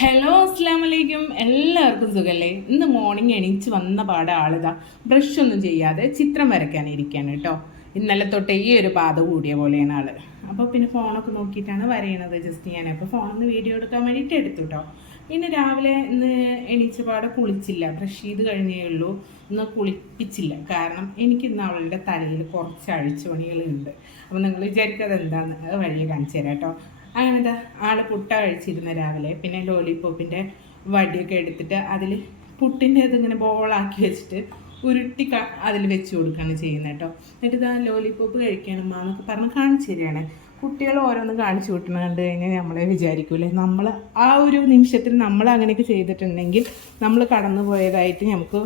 Hello അസ്സാം വലൈക്കും എല്ലാവർക്കും സുഖല്ലേ? ഇന്ന് മോർണിംഗ് എണീച്ച് വന്ന പാടെ ആളുതാ. ബ്രഷ് ഒന്നും ചെയ്യാതെ ചിത്രം വരയ്ക്കാനിരിക്കാണ് കേട്ടോ. ഇന്നലെ തൊട്ടേ ഈ ഒരു പാത കൂടിയ പോലെയാണ് ആൾ. അപ്പോൾ പിന്നെ ഫോണൊക്കെ നോക്കിയിട്ടാണ് വരയണത്. ജസ്റ്റ് ഞാൻ അപ്പോൾ ഫോണിൽ വീഡിയോ എടുക്കാൻ വേണ്ടിയിട്ട് എടുത്തു കേട്ടോ പിന്നെ രാവിലെ ഇന്ന് എണീച്ച പാടെ കുളിച്ചില്ല. ബ്രഷ് ചെയ്ത് കഴിഞ്ഞേ ഉള്ളൂ. ഇന്ന് കുളിപ്പിച്ചില്ല. കാരണം എനിക്ക് ഇന്ന് അവളുടെ തലയിൽ കുറച്ച് അഴിച്ചുപണികളുണ്ട്. അപ്പോൾ നിങ്ങൾ വിചാരിക്കുക അത് എന്താണെന്ന് അത് വഴിയെ കാണിച്ചു തരാം കേട്ടോ അങ്ങനത്തെ ആൾ പുട്ട കഴിച്ചിരുന്ന രാവിലെ. പിന്നെ ലോലിപോപ്പിന്റെ വടിയൊക്കെ എടുത്തിട്ട് അതിൽ പുട്ടിന്റെ ഇതിങ്ങനെ ബോളാക്കി വെച്ചിട്ട് ഉരുട്ടി അതിൽ വെച്ച് കൊടുക്കുകയാണ് ചെയ്യുന്നത് കേട്ടോ എന്നിട്ട് ഇതാ ലോലിപോപ്പ് കഴിക്കണം എന്നൊക്കെ പറഞ്ഞ് കാണിച്ചു തരികയാണ് കുട്ടികൾ ഓരോന്ന് കാണിച്ചു വിട്ടണ കണ്ട് കഴിഞ്ഞാൽ നമ്മളെ വിചാരിക്കൂലേ നമ്മൾ ആ ഒരു നിമിഷത്തിൽ നമ്മൾ അങ്ങനെയൊക്കെ ചെയ്തിട്ടുണ്ടെങ്കിൽ നമ്മൾ കടന്നു പോയതായിട്ട് നമുക്ക്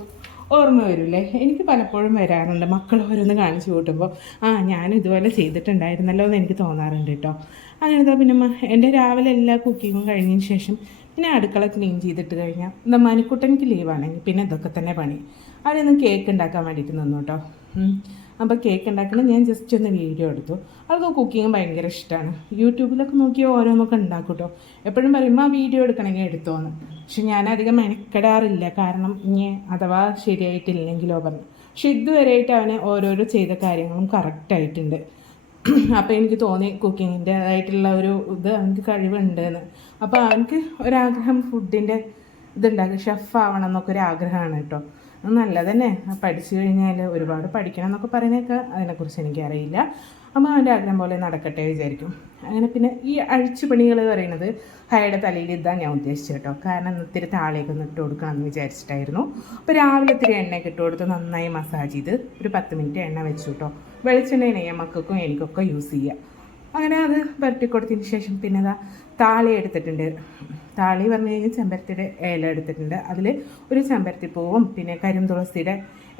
ഓർമ്മ വരില്ലേ? എനിക്ക് പലപ്പോഴും വരാറുണ്ട്. മക്കൾ ഓരോന്ന് കാണിച്ചു കൂട്ടുമ്പോൾ ആ ഞാൻ ഇതുപോലെ ചെയ്തിട്ടുണ്ടായിരുന്നല്ലോ എന്ന് എനിക്ക് തോന്നാറുണ്ട് കേട്ടോ. അങ്ങനത്തെ പിന്നെ എന്റെ രാവിലെ എല്ലാ കുക്കിങ്ങും കഴിഞ്ഞതിന് ശേഷം പിന്നെ അടുക്കള ക്ലീൻ ചെയ്തിട്ട് കഴിഞ്ഞാൽ എന്താ മണിക്കുട്ടനിക്ക് ലീവാണെങ്കിൽ പിന്നെ ഇതൊക്കെ തന്നെ പണി. അതിനൊന്ന് കേക്ക് ഉണ്ടാക്കാൻ വേണ്ടിയിട്ട് നിന്നു കേട്ടോ. അപ്പോൾ കേക്ക് ഉണ്ടാക്കണം ഞാൻ ജസ്റ്റ് ഒന്ന് വീഡിയോ എടുത്തു. അവൾക്ക് കുക്കിങ് ഭയങ്കര ഇഷ്ടമാണ് യൂട്യൂബിലൊക്കെ നോക്കി ഓരോന്നൊക്കെ ഉണ്ടാക്കും കേട്ടോ എപ്പോഴും പറയുമ്പോൾ ആ വീഡിയോ എടുക്കണമെങ്കിൽ എടുത്തോന്ന്. പക്ഷെ ഞാൻ അധികം മെനക്കെടാറില്ല. കാരണം ഇനി അഥവാ ശരിയായിട്ടില്ലെങ്കിലോ പറഞ്ഞു. പക്ഷെ ഇതുവരെയായിട്ട് അവന് ഓരോരോ ചെയ്ത കാര്യങ്ങളും കറക്റ്റായിട്ടുണ്ട് അപ്പോൾ എനിക്ക് തോന്നി കുക്കിങ്ങിന്റെതായിട്ടുള്ള ഒരു ഇത് കഴിവുണ്ട് എന്ന് അപ്പോൾ അവനക്ക് ഒരാഗ്രഹം ഫുഡിന്റെ ഇതുണ്ടാക്കി ഷെഫ് ആവണം എന്നൊക്കെ ഒരു ആഗ്രഹമാണ് കേട്ടോ. നല്ലത് തന്നെ പഠിച്ചു കഴിഞ്ഞാൽ ഒരുപാട് പഠിക്കണം എന്നൊക്കെ പറയുന്നതൊക്കെ അതിനെക്കുറിച്ച് എനിക്കറിയില്ല. അമ്മ അവന്റെ ആഗ്രഹം പോലെ നടക്കട്ടെ വിചാരിക്കും. അങ്ങനെ പിന്നെ ഈ അഴിച്ചു പണികൾ പറയുന്നത് ഹയയുടെ തലയിൽ ഇതാണ് ഞാൻ ഉദ്ദേശിച്ചത് കേട്ടോ. കാരണം ഇത്തിരി താളിയൊക്കെ ഒന്ന് ഇട്ട് കൊടുക്കണം എന്ന് വിചാരിച്ചിട്ടായിരുന്നു. അപ്പോൾ രാവിലെ ഇത്തിരി എണ്ണയൊക്കെ ഇട്ട് കൊടുത്ത് നന്നായി മസാജ് ചെയ്ത് ഒരു പത്ത് മിനിറ്റ് എണ്ണ വെച്ചു കേട്ടോ. വെളിച്ചെണ്ണ മക്കൾക്കും എനിക്കൊക്കെ യൂസ് ചെയ്യുക അങ്ങനെ അത് പുരട്ടി കൊടുത്തതിന് ശേഷം പിന്നെ താളി എടുത്തിട്ടുണ്ട്. താളി പറഞ്ഞു കഴിഞ്ഞാൽ ചെമ്പരത്തിയുടെ ഇല എടുത്തിട്ടുണ്ട്. അതിൽ ഒരു ചെമ്പരത്തി പൂവും പിന്നെ കരിന്തുളസിയുടെ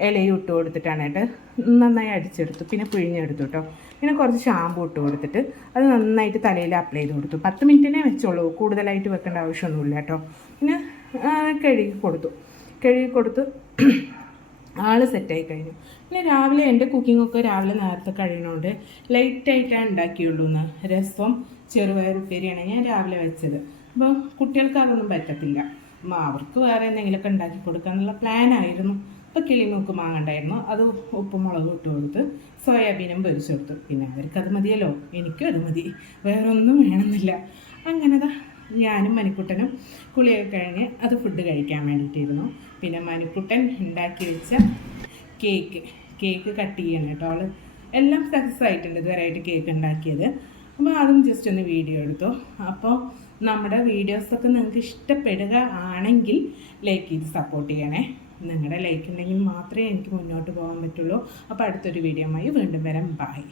ഇലയും ഇട്ട് കൊടുത്തിട്ടാണ് കേട്ടോ. നന്നായി അടിച്ചെടുത്തു. പിന്നെ പിഴിഞ്ഞെടുത്തു കേട്ടോ. പിന്നെ കുറച്ച് ഷാമ്പു ഇട്ട് കൊടുത്തിട്ട് അത് നന്നായിട്ട് തലയിൽ അപ്ലൈ ചെയ്ത് കൊടുത്തു. പത്ത് മിനിറ്റിനെ വെച്ചോളൂ കൂടുതലായിട്ട് വെക്കേണ്ട ആവശ്യമൊന്നുമില്ല കേട്ടോ. പിന്നെ കഴുകി കൊടുത്തു. കഴുകി കൊടുത്ത് ആൾ സെറ്റായി കഴിഞ്ഞു. പിന്നെ രാവിലെ എന്റെ കുക്കിംഗ് ഒക്കെ രാവിലെ നേരത്തെ കഴിയണോണ്ട് ലൈറ്റായിട്ടാണ് ഉണ്ടാക്കിയുള്ളൂ എന്ന് രസം ചെറുപയർ ഉപ്പേരിയാണ് ഞാൻ രാവിലെ വെച്ചത്. അപ്പോൾ കുട്ടികൾക്ക് അതൊന്നും പറ്റത്തില്ല. അപ്പോൾ അവർക്ക് വേറെ എന്തെങ്കിലുമൊക്കെ ഉണ്ടാക്കി കൊടുക്കാന്നുള്ള പ്ലാനായിരുന്നു അപ്പോൾ കിളിമൂക്ക് മാങ്ങണ്ടായിരുന്നു അത് ഉപ്പും മുളകും ഇട്ട് കൊടുത്ത് സോയാബീനും പൊരിച്ചു കൊടുത്തു. പിന്നെ അവർക്കത് മതിയല്ലോ. എനിക്കും അത് മതി. വേറൊന്നും വേണമെന്നില്ല. അങ്ങനെതാ. ഞാനും മണിക്കുട്ടനും കുളിയൊക്കെ കഴിഞ്ഞ് അത് ഫുഡ് കഴിക്കാൻ വേണ്ടിയിട്ടിരുന്നു. പിന്നെ മണിക്കുട്ടൻ ഉണ്ടാക്കി വെച്ച കേക്ക് കേക്ക് കട്ട് ചെയ്യണം കേട്ടോ അവൾ എല്ലാം സക്സസ് ആയിട്ടുണ്ട് ഇതുവരെയായിട്ട് കേക്ക് ഉണ്ടാക്കിയത് അപ്പോൾ അതും ജസ്റ്റ് ഒന്ന് വീഡിയോ എടുത്തു. അപ്പോൾ നമ്മുടെ വീഡിയോസൊക്കെ നിങ്ങൾക്ക് ഇഷ്ടപ്പെടുക ആണെങ്കിൽ ലൈക്ക് ചെയ്ത് സപ്പോർട്ട് ചെയ്യണേ. നിങ്ങളുടെ ലൈക്ക് ഉണ്ടെങ്കിൽ മാത്രമേ എനിക്ക് മുന്നോട്ട് പോകാൻ പറ്റുള്ളൂ. അപ്പോൾ അടുത്തൊരു വീഡിയോ വീണ്ടും വരാം. ബൈ